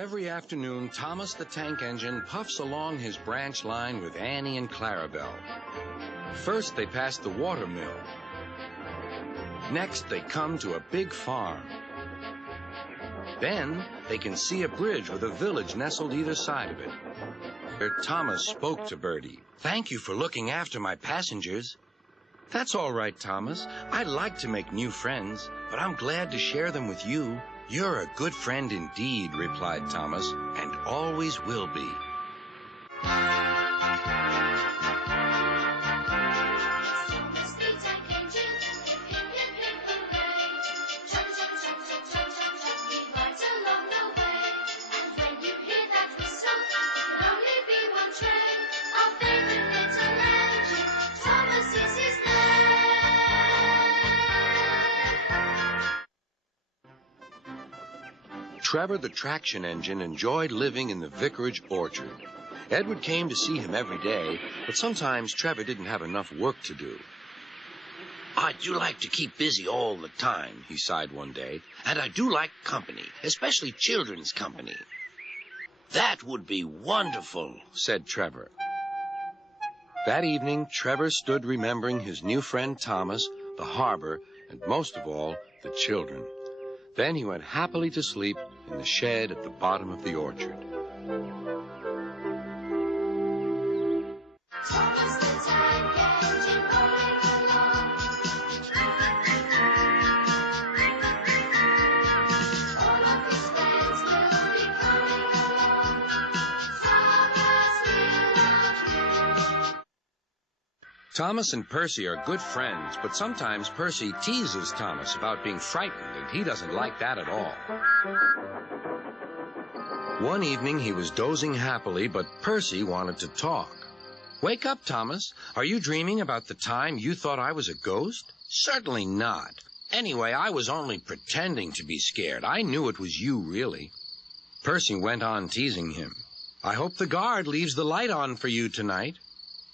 Every afternoon, Thomas the Tank Engine puffs along his branch line with Annie and Clarabelle. First, they pass the water mill. Next, they come to a big farm. Then, they can see a bridge with a village nestled either side of it. There, Thomas spoke to Bertie. "Thank you for looking after my passengers." "That's all right, Thomas. I like to make new friends, but I'm glad to share them with you." "You're a good friend indeed," replied Thomas, "and always will be." Trevor the traction engine enjoyed living in the vicarage orchard. Edward came to see him every day, but sometimes Trevor didn't have enough work to do. "I do like to keep busy all the time," he sighed one day, "and I do like company, especially children's company." "That would be wonderful," said Trevor. That evening, Trevor stood remembering his new friend Thomas, the harbor, and most of all, the children. Then he went happily to sleep in the shed at the bottom of the orchard. Thomas the Tank Engine rolling along. All of his friends will be coming along. Thomas, we love you. Thomas and Percy are good friends, but sometimes Percy teases Thomas about being frightened, and he doesn't like that at all. One evening, he was dozing happily, but Percy wanted to talk. "Wake up, Thomas. Are you dreaming about the time you thought I was a ghost?" "Certainly not. Anyway, I was only pretending to be scared. I knew it was you, really." Percy went on teasing him. "I hope the guard leaves the light on for you tonight."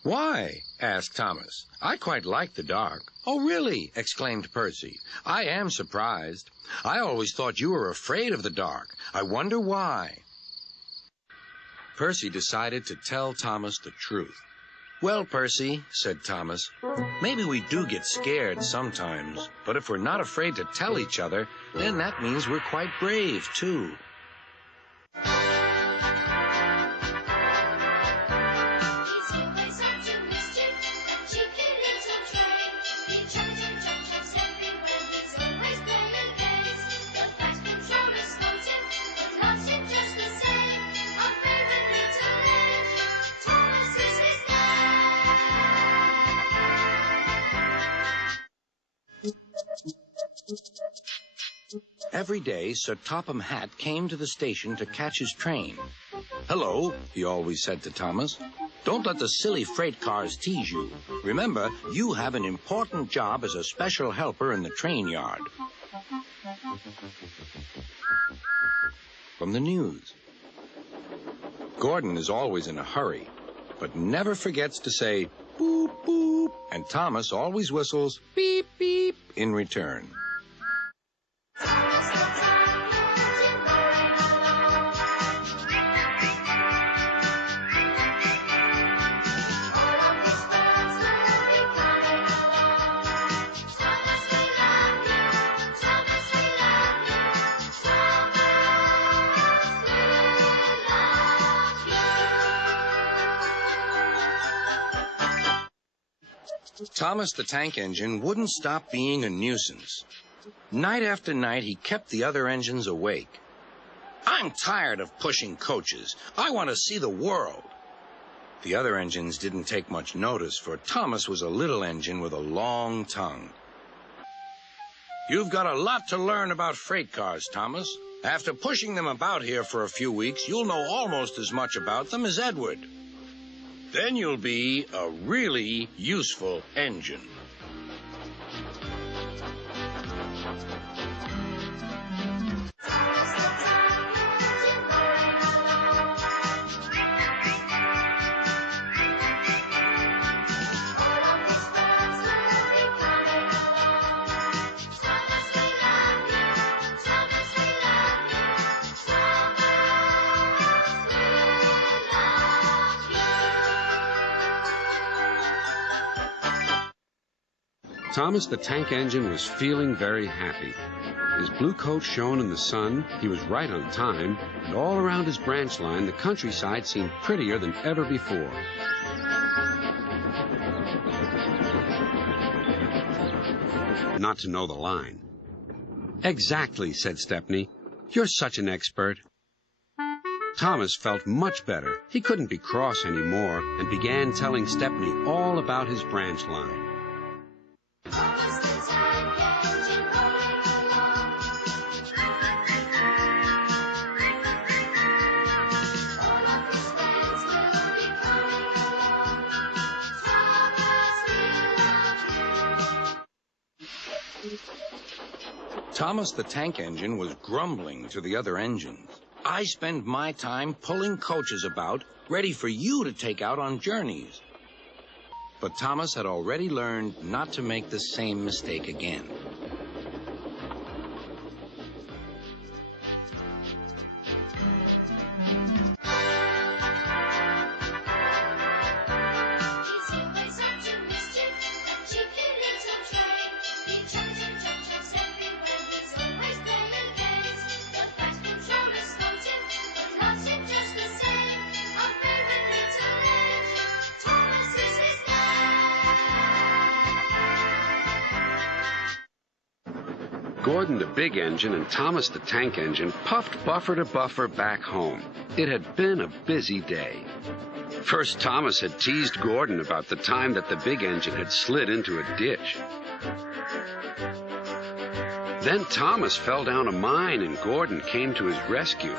"Why?" asked Thomas. "I quite like the dark." "Oh, really?" exclaimed Percy. "I am surprised. I always thought you were afraid of the dark. I wonder why." Percy decided to tell Thomas the truth. "Well, Percy," said Thomas, "maybe we do get scared sometimes, but if we're not afraid to tell each other, then that means we're quite brave, too." He's always up to mischief, a cheeky little train. He jumps and jumps everywhere, he's always playing games. The fast controller scolds him, but loves him just the same. Our favorite little engine, Thomas is his name. Every day, Sir Topham Hatt came to the station to catch his train. "Hello," he always said to Thomas. "Don't let the silly freight cars tease you. Remember, you have an important job as a special helper in the train yard." From the news. Gordon is always in a hurry, but never forgets to say, "Boop, boop," and Thomas always whistles, "Beep, beep," in return. Thomas the Tank Engine rolling along. All of his friends will be coming along. Thomas, we love you. Thomas, we love you. Thomas, we love you. Thomas the Tank Engine wouldn't stop being a nuisance. Night after night, he kept the other engines awake. "I'm tired of pushing coaches. I want to see the world." The other engines didn't take much notice, for Thomas was a little engine with a long tongue. "You've got a lot to learn about freight cars, Thomas. After pushing them about here for a few weeks, you'll know almost as much about them as Edward. Then you'll be a really useful engine." Thomas the Tank Engine rolling along. All of his friends will be coming along. Thomas, we love you. Thomas, we love you. Thomas, Thomas the Tank Engine was feeling very happy. His blue coat shone in the sun, he was right on time, and all around his branch line, the countryside seemed prettier than ever before. Not to know the line. Exactly, said Stepney. You're such an expert. Thomas felt much better. He couldn't be cross anymore and began telling Stepney all about his branch line. Thomas the Tank Engine rolling along. All of his friends will be coming along. Thomas, we love you. Thomas the Tank Engine was grumbling to the other engines. I spend my time pulling coaches about, ready for you to take out on journeys. But Thomas had already learned not to make the same mistake again. He's always up to mischief, a cheeky little train. He chucks and chucks everywhere, he's always playing games. The fast controller scolds him, but loves him just the same. Our favorite little engine, Thomas is his name. Gordon the Big Engine and Thomas the Tank Engine puffed buffer to buffer back home. It had been a busy day. First, Thomas had teased Gordon about the time that the big engine had slid into a ditch. Then Thomas fell down a mine and Gordon came to his rescue.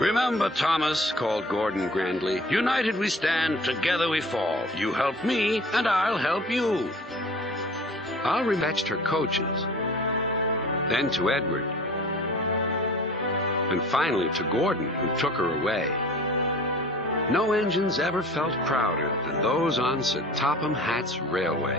Remember, Thomas, called Gordon grandly, united we stand, together we fall. You help me and I'll help you. I'll fetched her coaches, then to Edward, and finally to Gordon, who took her away. No engines ever felt prouder than those on Sir Topham Hatt's railway.